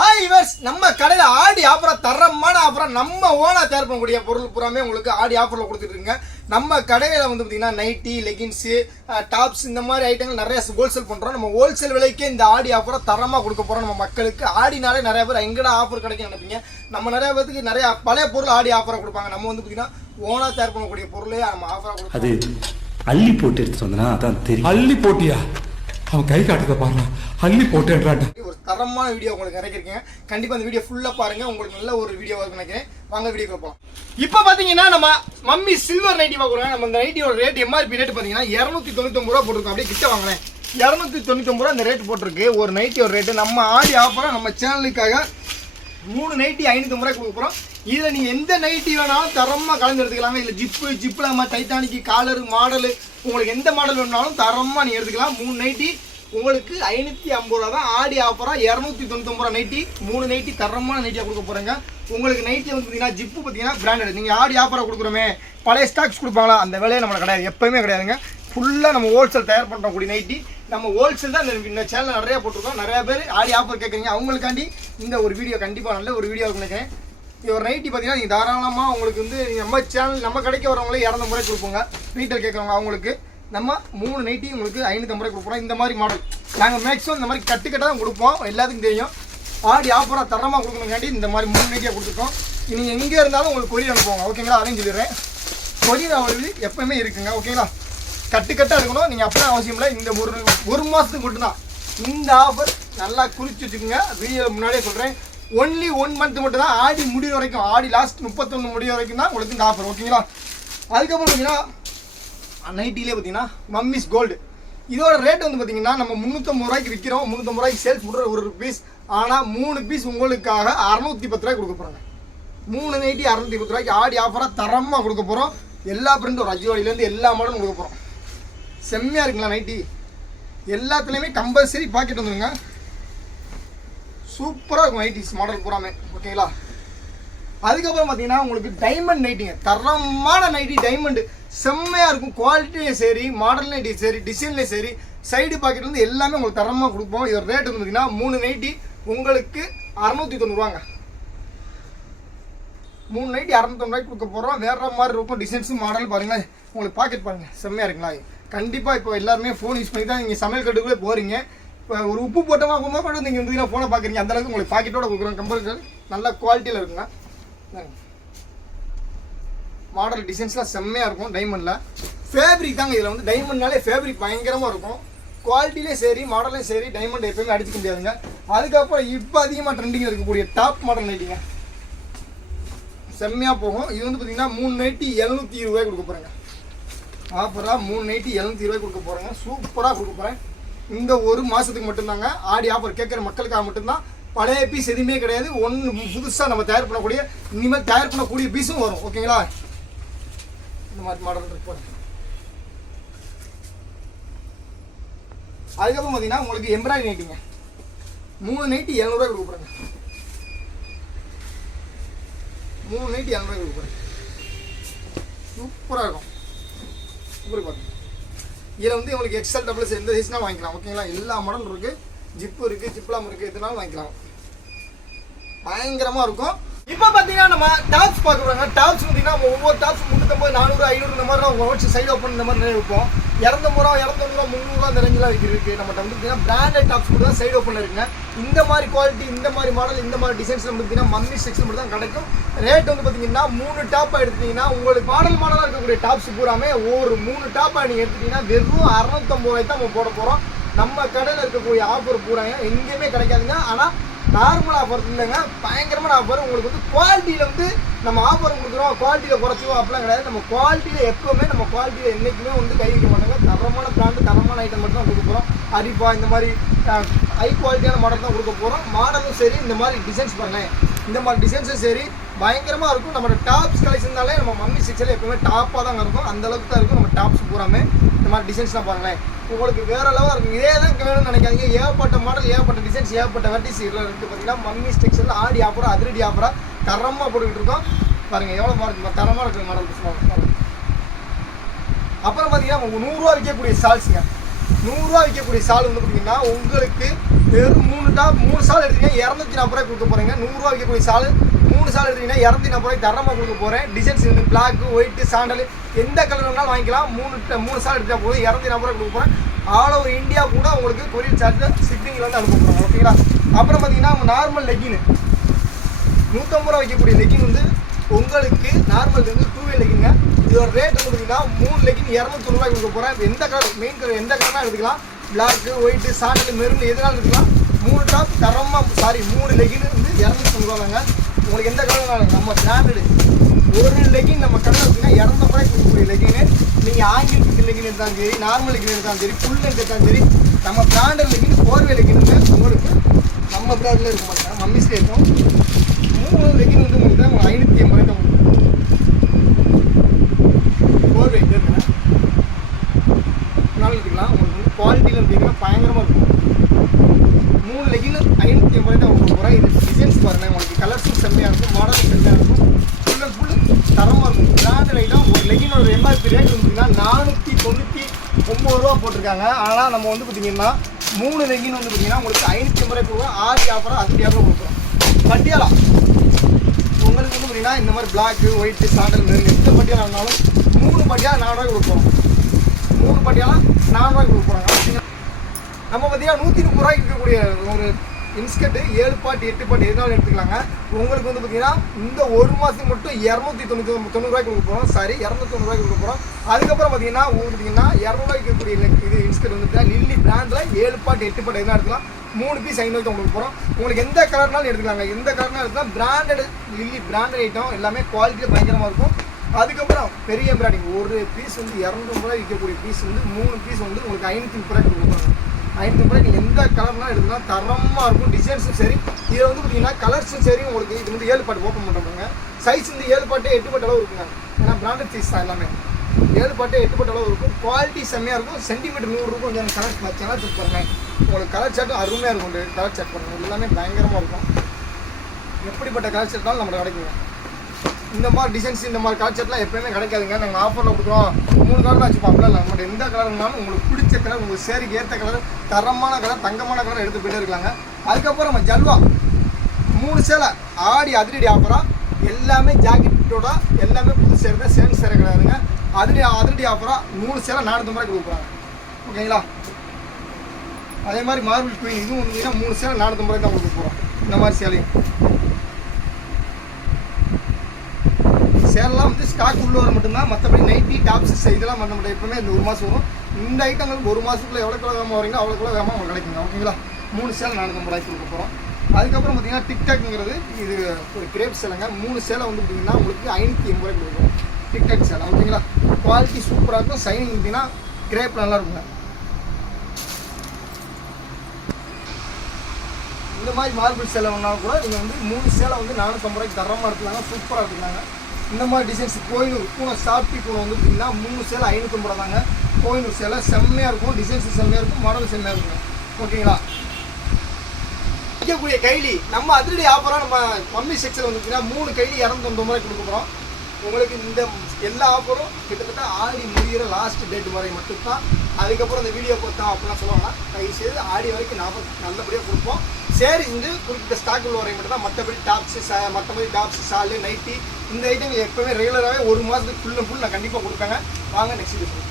Hi viewers, நம்ம கடையில் ஆடி ஆஃபரா தரமான ஆஃபரா நம்ம ஓனா தயார் பண்ணக்கூடிய பொருள் பூராமே உங்களுக்கு ஆடி ஆஃபரில் கொடுத்துட்ருங்க. நம்ம கடையில் வந்து பார்த்தீங்கன்னா நைட்டி, லெகின்ஸு, டாப்ஸ் இந்த மாதிரி ஐட்டங்கள் நிறைய ஹோல்சேல் பண்ணுறோம். நம்ம ஹோல்சேல் விலைக்கே இந்த ஆடி ஆஃபரை தரமாக கொடுக்க போகிறோம் நம்ம மக்களுக்கு. ஆடினாலே நிறைய பேர் எங்கடா ஆஃபர் கிடைக்கும் நினைப்பீங்க. நம்ம நிறைய பேருக்கு நிறைய பழைய பொருள் ஆடி ஆஃபராக கொடுப்பாங்க. நம்ம வந்து பார்த்தீங்கன்னா ஓனா தயார் பண்ணக்கூடிய பொருளே நம்ம ஆஃபராக கொடுப்போம். அது அள்ளி போட்டு எடுத்து வந்தனா அதான் தெரியும். அள்ளி போட்டியா? அவன் கை காட்டுத பாருங்க, அள்ளி போட்டுன்றான். ஒரு தரமான வீடியோ உங்களுக்கு கிடைக்கிறீங்க. கண்டிப்பா அந்த வீடியோ ஃபுல்லா பாருங்க, உங்களுக்கு நல்ல ஒரு வீடியோவா நினைக்கிறேன். வாங்க வீடியோக்கு போலாம். இப்போ பாத்தீங்கன்னா நம்ம மம்மி சில்வர் நைட்டி பாக்குறோம். நம்ம இந்த நைட்டியோட ரேட் எம்ஆர்பி ரேட் பாத்தீங்கன்னா 299 ரூபா போட்டிருக்கோம். அப்படியே கிட்ட வாங்கினேன் 299 ரூபா இந்த ரேட் போட்டிருக்கு. ஒரு நைட்டியோட ரேட்டு நம்ம ஆடி ஆஃபரா நம்ம சேனலுக்காக 3 நைட்டி 550 ரூபாய் கொடுக்க போறோம். இதில் நீங்கள் எந்த நைட்டி வேணாலும் தரமாக கலந்து எடுத்துக்கலாங்க. இல்லை ஜிப்பில் நம்ம டைட்டானிக்கு காலரு மாடலு உங்களுக்கு எந்த மாடல் வேணாலும் தரமாக நீங்கள் எடுத்துக்கலாம். 3 நைட்டி உங்களுக்கு 550 ரூபா தான். ஆடி ஆஃபராக 299 ரூபா நைட்டி. 3 நைட்டி தரமான நைட்டியாக கொடுக்க போகிறேங்க. உங்களுக்கு நைட்டி வந்து பார்த்தீங்கன்னா ஜிப்பு பார்த்தீங்கன்னா பிராண்டட். நீங்கள் ஆடி ஆஃபராக கொடுக்குறோமே, பழைய ஸ்டாக்ஸ் கொடுப்பாங்களா, அந்த வேலையை நம்மளுக்கு கிடையாது, எப்போயுமே கிடையாதுங்க. ஃபுல்லாக நம்ம ஹோல்சேல் தயார் பண்ணுறக்கூடிய நைட்டி. நம்ம ஹோல்சேல் தான் இந்த சேனல் நிறையா போட்டிருக்கோம். நிறையா பேர் ஆடி ஆஃபர் கேட்குறீங்க. அவங்களுக்காண்டி இந்த ஒரு வீடியோ கண்டிப்பாக நல்ல ஒரு வீடியோ நினைக்கிறேன். ஒரு நைட்டி பார்த்தீங்கன்னா நீங்கள் தாராளமாக உங்களுக்கு வந்து நம்ம சேனல் நம்ம கடைக்கு வரவங்களே 200 ரூபாய் கொடுப்போங்க. ரீட்டைல் கேட்குறவங்க அவங்களுக்கு நம்ம 3 நைட்டி உங்களுக்கு 550 ரூபாய் கொடுப்போம். இந்த மாதிரி மாடல் நாங்கள் மேக்ஸிமம் இந்த மாதிரி கட்டுக்கட்டாக தான் கொடுப்போம். எல்லாத்துக்கும் தெரியும். ஆடி ஆஃபராக தரமாக கொடுக்கணுங்காண்டி இந்த மாதிரி 3 நைட்டியாக கொடுத்துருக்கோம். நீங்கள் எங்கே இருந்தாலும் உங்களுக்கு கொரியர் அனுப்புவாங்க. ஓகேங்களா? அதையும் சொல்லிடுறேன். கொரியர் அவங்களுக்கு எப்போவுமே இருக்குங்க. ஓகேங்களா? கட்டுக்கட்டாக இருக்கணும். நீங்கள் அப்படியே அவசியம் இல்லை. இந்த ஒரு மாதத்துக்கு மட்டும்தான் இந்த ஆஃபர். நல்லா குறித்து வச்சுக்கோங்க. வீடியோ முன்னாடியே சொல்கிறேன். ஒன்லி 1 மந்த் மட்டும் தான். ஆடி முடிவு வரைக்கும், ஆடி லாஸ்ட் 31 முடிவு வரைக்கும் தான் உங்களுக்கு இந்த ஆஃபர். ஓகேங்களா? அதுக்கப்புறம் பார்த்தீங்கன்னா நைட்டிலே பார்த்தீங்கன்னா மம்மிஸ் கோல்டு. இதோட ரேட் வந்து பார்த்தீங்கன்னா நம்ம 350 ரூபாய்க்கு விற்கிறோம். 350 ரூபாய்க்கு சேல்ஸ் பண்ணுற ஒரு பீஸ். ஆனால் 3 பீஸ் உங்களுக்காக 610 ரூபாய்க்கு கொடுக்க போகிறாங்க. 3 நைட்டி 610 ரூபாய்க்கு ஆடி ஆஃபராக தரமாக கொடுக்க போகிறோம். எல்லா பிரிண்டும் ஒரு அஜிவாடியிலேருந்து எல்லா மாடலும் கொடுக்க போகிறோம். செம்மையாக இருக்குங்களா நைட்டி? எல்லாத்துலேயுமே கம்பல்சரி பாக்கெட் வந்துடுங்க. சூப்பராக இருக்கும் நைட்டிஸ் மாடல் பூராமே. ஓகேங்களா? அதுக்கப்புறம் பார்த்தீங்கன்னா உங்களுக்கு டைமண்ட் நைட்டிங்க. தரமான நைட்டி டைமண்டு செம்மையாக இருக்கும். குவாலிட்டியும் சரி, மாடல் நைட்டி சரி, டிசைன்லேயும் சரி, சைடு பாக்கெட்லேருந்து எல்லாமே உங்களுக்கு தரமாக கொடுப்போம். இதோட ரேட் வந்து பார்த்தீங்கன்னா 3 நைட்டி உங்களுக்கு 690 ரூபாங்க. 3 நைட்டி 690 ரூபாய்க்கு கொடுக்க போகிறோம். வேறு மாதிரி இருக்கும். டிசைன்ஸும் மாடல் பாருங்களேன். உங்களுக்கு பாக்கெட் பாருங்கள், செம்மையாக இருக்குங்களா? கண்டிப்பாக இப்போ எல்லாருமே ஃபோன் யூஸ் பண்ணி தான் நீங்கள் சமையல் கட்டுக்குள்ளே போகிறீங்க. இப்போ ஒரு உப்பு போட்டமாக கூட நீங்கள் வந்து ஃபோனை பார்க்குறீங்க. அந்தளவுக்கு உங்களுக்கு பாக்கெட்டோட கொடுக்குறோம். கம்பல்சரி நல்ல குவாலிட்டியில் இருக்குங்க. மாடல் டிசைன்ஸ்லாம் செம்மையாக இருக்கும். டைமண்டில் ஃபேப்ரிக் தாங்க. இதில் வந்து டைமண்ட்னாலே ஃபேப்ரிக் பயங்கரமாக இருக்கும். குவாலிட்டிலே சரி, மாடலையும் சரி, டைமண்ட் எப்போயுமே அடிச்சுக்க முடியாதுங்க. அதுக்கப்புறம் இப்போ அதிகமாக ட்ரெண்டிங் இருக்கக்கூடிய டாப் மாடல் நைட்டிங்க செம்மையாக போகும். இது வந்து பார்த்தீங்கன்னா 3 நைட்டி 720 ரூபாய் கொடுக்க போகிறேங்க. ஆஃபராக 3 நைட்டி 720 ரூபாய் கொடுக்க போகிறேங்க. சூப்பராக கொடுக்க போகிறேன். இந்த ஒரு மாதத்துக்கு மட்டும்தாங்க ஆடி ஆஃபர். கேட்குற மக்களுக்காக மட்டும்தான். பழைய பீஸ் எதுவுமே கிடையாது. ஒன்று புதுசாக நம்ம தயார் பண்ணக்கூடிய, இனிமேல் தயார் பண்ணக்கூடிய பீஸும் வரும். ஓகேங்களா? இந்த மாதிரி மாடல் இருக்கு. அதுக்கப்புறம் பார்த்தீங்கன்னா உங்களுக்கு எம்ப்ராய்டரி நைட்டிங்க 3 நைட்டி 700 ரூபாய் கொடுக்க போகிறேங்க. 3 நைட்டி 700 ரூபாய் கொடுக்க போகிறேன். சூப்பராக இருக்கும். சூப்பர் பார்த்து இதில் வந்து உங்களுக்கு எக்ஸ்எல் டபுள்ஸ் எந்த சைஸ்னால் வாங்கிக்கலாம். ஓகேங்களா? எல்லா மாடலும் இருக்குது. ஜிப்பு இருக்குது, ஜிப்லாம் இருக்குது, எதுனாலும் வாங்கிக்கலாம். பயங்கரமாக இருக்கும். இப்போ பார்த்தீங்கன்னா நம்ம டாப்ஸ் பார்க்க போகிறாங்க. டாப்ஸ் பார்த்தீங்கன்னா ஒவ்வொரு டாப்ஸ் 350, 400, 500 இந்த மாதிரி தான் வச்சு சைடு ஓப்பன் இந்த மாதிரி நிறைய வைப்போம். 200 ரூபா, 200 ரூபா, 300 ரூபா அந்த ரேஞ்செலாம் இருக்குது. நம்மகிட்ட வந்து பார்த்தீங்கன்னா பிராண்டட் டாப்ஸ் கூட தான் சைடு ஓப்பன் இருக்குங்க. இந்த மாதிரி குவாலிட்டி, இந்த மாதிரி மாடல், இந்த மாதிரி டிசைன்ஸ் பார்த்தீங்கன்னா மம்மி செக்ஷன் மட்டும் தான் கிடைக்கும். ரேட் வந்து பார்த்தீங்கன்னா 3 டாப்பாக எடுத்துட்டீங்கன்னா உங்களுக்கு மாடலாக இருக்கக்கூடிய டாப்ஸ் பூராமே ஒரு 3 டாப்பாக நீங்கள் எடுத்துட்டீங்கன்னா வெறும் 650 ரூபாய் தான் நம்ம போட போகிறோம். நம்ம கடையில் இருக்கக்கூடிய ஆஃபர் பூராங்க எங்கேயுமே கிடைக்காதுங்க. ஆனால் நார்மல் ஆஃபர் இல்லைங்க, பயங்கரமான ஆஃபர். உங்களுக்கு வந்து குவாலிட்டியில் வந்து நம்ம ஆஃபர் கொடுக்குறோம், குவாலிட்டியில் குறைச்சிவோம் அப்படிலாம் கிடையாது. நம்ம குவாலிட்டியில் எப்போவுமே நம்ம குவாலிட்டியில் என்றைக்குமே வந்து கை வைக்க மாட்டாங்க. தரமான பிராண்டு, தரமான ஐட்டம் மட்டும் தான் கொடுக்க போகிறோம். அரிப்பா இந்த மாதிரி ஹை குவாலிட்டியான மாடல் தான் கொடுக்க போகிறோம். மாடலும் சரி, இந்த மாதிரி டிசைன்ஸ் பாருங்களேன், இந்த மாதிரி டிசைன்ஸும் சரி பயங்கரமாக இருக்கும். நம்ம டாப்ஸ் கலெக்ஷன்னாலே நம்ம மம்மி செக்ஷனில் எப்போவுமே டாப்பாக தான் இருக்கும். அந்தளவுக்கு தான் இருக்கும் நம்ம டாப்ஸ் பூராமே. இந்த மாதிரி டிசைன்ஸ்லாம் பாருங்களேன், உங்களுக்கு வேறு லெவலாக இருக்கும். இதே தான் வேணும்னு நினைக்காதீங்க. ஏகப்பட்ட மாடல், ஏகப்பட்ட டிசைன்ஸ், ஏகப்பட்ட வெரைட்டிஸ் இதில் இருக்குது. பார்த்தீங்கன்னா மம்மி ஸ்டெக்ஷனில் ஆடி ஆஃபராக, அதிரடி ஆஃபராக தரமாக போட்டுக்கிட்டு இருக்கோம். பாருங்கள் எவ்வளோ மாடல் தரமாக இருக்குது மாடல். அப்புறம் பார்த்தீங்கன்னா 100 ரூபா விற்கக்கூடிய ஸ்டால்ஸுங்க. 100 விற்கக்கூடிய சால் வந்து பார்த்தீங்கன்னா உங்களுக்கு வெறும் 3 சால் எடுத்தீங்கன்னா 240 கொடுக்க போகிறேங்க. 100 விற்கக்கூடிய சால் 3 சால் எடுத்தீங்கன்னா 240 தரமாக கொடுக்க போகிறேன். டிசைன்ஸ் வந்து பிளாக், ஒயிட், சாண்டல் எந்த கலர் வேணாலும் வாங்கிக்கலாம். 3 சால் எடுத்தால் போதும் 240 கொடுக்க போகிறேன். ஆல் ஓவர் இந்தியா கூட உங்களுக்கு கொரியர் சார்ஜ் ஷிப்பிங்கில் வந்து அனுப்ப போகிறோம். ஓகேங்களா? அப்புறம் பார்த்தீங்கன்னா நார்மல் லெக்கின் 150 விற்கக்கூடிய லெக்கின் வந்து உங்களுக்கு நார்மல் வந்து 2 லெக்கிங்க. இதோட ரேட் வந்து பார்த்தீங்கன்னா 3 லெக்கின் 290 கொடுக்க போகிறேன். எந்த கலர் மெயின் கலர் எந்த கலர்னா எடுத்துக்கலாம். பிளாக், ஒயிட், சாண்டல், மெரூன் எதுனாலும் எடுத்துக்கலாம். 3 டாப் தரமாக 3 லெக்கின் வந்து 290 தாங்க. உங்களுக்கு எந்த கலர் நம்ம பிராண்டடு ஒரு லெக்கின் நம்ம கடை பார்த்தீங்கன்னா 200 கொடுக்கக்கூடிய லெக்கின்னு நீங்கள் ஆங்கில லெக்கின் எடுத்தாலும் சரி, நார்மல் லெக்கின் எடுத்தாலும் சரி, ஃபுல் லெக் எடுத்தாலும் சரி, நம்ம பிராண்டட் லெக்கின் 4 லெக்கின்னு உங்களுக்கு நம்ம பிராண்டில் இருக்க மாட்டாங்க, மம்மிஸ்லேயே இருக்கும். 3 லெக்கின் வந்து உங்களுக்கு தான் 580 தான் ஃபோர் வே இருக்குங்க. நாள் எடுத்துக்கலாம். உங்களுக்கு வந்து குவாலிட்டியில் பார்த்தீங்கன்னா பயங்கரமாக இருக்கும். 3 லெக்கின் 580 தான் உங்களுக்கு போகிறேன். இது டிசைன்ஸ் பாருங்கள், உங்களுக்கு கலர்ஸும் செம்மையாக இருக்கும், மாடலும் செம்மையாக இருக்கும், ஃபுல் அண்ட் ஃபுல் தரமாக இருக்கும். Branded item. ஒரு லெக்கினோட எம்ஆர்பி ரேட் பார்த்தீங்கன்னா 499 ரூபா போட்டிருக்காங்க. ஆனால் நம்ம வந்து பார்த்தீங்கன்னா 3 லெக்கின் வந்து பார்த்தீங்கன்னா உங்களுக்கு 580 கொடுக்கும். ஆடி ஆஃபராக அதிரடி ஆஃபராக கொடுக்குறோம். பட்டியாலா உங்களுக்கு வந்து பார்த்தீங்கன்னா இந்த மாதிரி பிளாக், ஒயிட், சாண்டல், மெரூன் எந்த பட்டியாலா இருந்தாலும் 3 பட்டியாலா 400 கொடுப்போம். 3 பட்டியாலா 400 கொடுக்க போகிறாங்க. நம்ம பார்த்தீங்கன்னா 130 ரூபாய்க்கு இருக்கக்கூடிய ஒரு இன்ஸ்கர்ட்டு 7 பாட்டு 8 பாட்டு எதுனாலும் எடுத்துக்கலாங்க. உங்களுக்கு வந்து பார்த்தீங்கன்னா இந்த ஒரு மாதத்துக்கு மட்டும் 290 ரூபாய்க்கு கொடுக்க போகிறோம். சாரி 290 ரூபாய்க்கு கொடுக்க போகிறோம். அதுக்கப்புறம் பார்த்தீங்கன்னா உங்களுக்கு பார்த்தீங்கன்னா 200 ரூபாய்க்கு இருக்கக்கூடிய இது இன்ஸ்கர்ட் வந்துட்டு லில்லி பிராண்டில் 7 பாட்டு 8 பாட்டு எதுனா எடுத்துக்கலாம். 3 பீஸ் 500 கொடுக்க போகிறோம். உங்களுக்கு எந்த கலர்னாலும் எடுத்துக்கலாங்க. எந்த கலர்னாலும் எடுத்துக்கலாம். பிராண்டட் லில்லி பிராண்டட் ஐட்டம் எல்லாமே குவாலிட்டியில் பயங்கரமாக இருக்கும். அதுக்கப்புறம் பெரிய எம்ப்ராய்டிங் ஒரு பீஸ் வந்து 200 ரூபாய் விற்கக்கூடிய பீஸ் வந்து 3 பீஸ் வந்து உங்களுக்கு 530 ரூபாய்க்கு கொடுக்குறாங்க. 500 ரூபாய் நீங்கள் எந்த கலர்லாம் எடுத்துக்கலாம், தரமாக இருக்கும். டிசைன்ஸும் சரி, இதில் வந்து பார்த்தீங்கன்னா கலர்ஸும் சரி. உங்களுக்கு இது வந்து 7 பாட்டு ஓப்பன் பண்ணுறாங்க. சைஸ் வந்து 7 பாட்டு 8 பாட்டு அளவு இருக்குங்க. ஏன்னா பிராண்டட் சைஸ் தான் எல்லாமே. 7 பாட்டு 8 பாட்டு அளவு இருக்கும். குவாலிட்டி செம்மையாக இருக்கும். சென்டிமீட்டர் 100 இருக்கும். கொஞ்சம் கலர் சேனல் செக் பண்ணுங்கள். உங்களுக்கு கலர் சார்ட்டும் அருமையாக இருக்கும். கலர் செக் பண்ணுங்கள். எல்லாமே பயங்கரமாக இருக்கும். எப்படிப்பட்ட கலர் சார்ட்டாலும் நம்மளுக்கு கிடைக்குங்க. இந்த மாதிரி டிசைன்ஸ் இந்த மாதிரி கலர் செட்லாம் எப்பயுமே கிடைக்காதுங்க. நாங்கள் ஆஃபரில் கொடுக்குறோம். 3 கலர் வச்சுப்போம். அப்படிலாம் இல்லை. நம்மகிட்ட எந்த கலர் இருந்தாலும் உங்களுக்கு பிடிச்ச கலர், உங்களுக்கு சேரிக்கு ஏற்ற கலர், தரமான கலர், தங்கமான கலர் எடுத்து போயிட்டே இருக்கலாங்க. அதுக்கப்புறம் நம்ம ஜல்வா 3 சேலை ஆடி அதிரடி ஆஃபராக எல்லாமே ஜாக்கெட்டோட எல்லாமே புது சேர் தான், சேம் சேரை கிடையாதுங்க. அதிரடி ஆஃபராக 3 சேலை 450 ரூபாய்க்கு கொடுக்குறாங்க. ஓகேங்களா? அதே மாதிரி மார்பிள் குயின் இதுவும் வந்தீங்கன்னா 3 சேலை 450 ரூபாய்க்கு தான் கொடுக்க போகிறோம். இந்த மாதிரி சேலையும் சேரெல்லாம் வந்து ஸ்டாக் உள்ள வர மட்டும்தான். மற்றபடி நைட்டி, டாப்ஸ் இதெல்லாம் பண்ண முடியும். எப்பவுமே இந்த 1 மாதம் வரும். இந்த ஐட்டங்களுக்கு 1 மாதத்துக்குள்ள எவ்வளோ வேகமாக வரீங்களோ அவ்வளோக்குள்ள வேகமாக உங்களுக்கு கிடைக்குங்க. ஓகேங்களா? 3 சேலை 450 ரூபாய்க்கு கொடுக்க போகிறோம். அதுக்கப்புறம் பார்த்தீங்கன்னா டிக்டாக்ங்கிறது இது ஒரு கிரேப் சேலைங்க. 3 சேலை வந்து பார்த்தீங்கன்னா உங்களுக்கு 580 ரூபாய்க்கு கொடுக்கும். டிக்டாக் சேலை. ஓகேங்களா? குவாலிட்டி சூப்பராக இருக்கும். சைனிங் பார்த்தீங்கன்னா கிரேப் நல்லா இருக்குங்க. இந்த மாதிரி மார்பிள் சேலை ஒன்றாலும் கூட நீங்கள் வந்து 3 சேலை வந்து 450 ரூபாய்க்கு தரமாக எடுத்துக்கலாங்க. சூப்பராக எடுத்துக்கலாங்க. இந்த மாதிரி டிசைன்ஸ் கோயிலூர் பூனை சாப்பிட்டி பூனை வந்து பார்த்தீங்கன்னா 3 சேலை 550 ரூபா தாங்க. கோயிலூர் சேலை செம்மையாக இருக்கும். டிசைன்ஸ் செம்மையாக இருக்கும். மாடல் செம்மையாக இருக்கும். ஓகேங்களா? விற்கக்கூடிய கைலி நம்ம அதிரடி ஆஃபராக நம்ம மம்மி செக்ஷன் வந்து பார்த்தீங்கன்னா 3 கைலி 290 ரூபாய்க்கு கொடுக்க போகிறோம். உங்களுக்கு இந்த எல்லா ஆஃபரும் கிட்டத்தட்ட ஆடி முடிகிற லாஸ்ட் டேட் வரை மட்டும்தான். அதுக்கப்புறம் இந்த வீடியோ பார்த்தோம் அப்படிலாம் சொல்லுவாங்க. தயவு செய்து ஆடி வரைக்கும் நாம் நல்லபடியாக கொடுப்போம். சேரீ வந்து குறிப்பிட்ட ஸ்டாக் உள்ள வரை மட்டும் தான். மற்றபடி டாப்ஸு ஷாலு, நைட்டி இந்த ஐட்டம் எப்போவுமே ரெகுலராகவே 1 மாதத்துக்கு ஃபுல் அண்ட் ஃபுல் நான் கண்டிப்பாக கொடுப்பேங்க. வாங்க நெக்ஸ்ட் வீடியோ.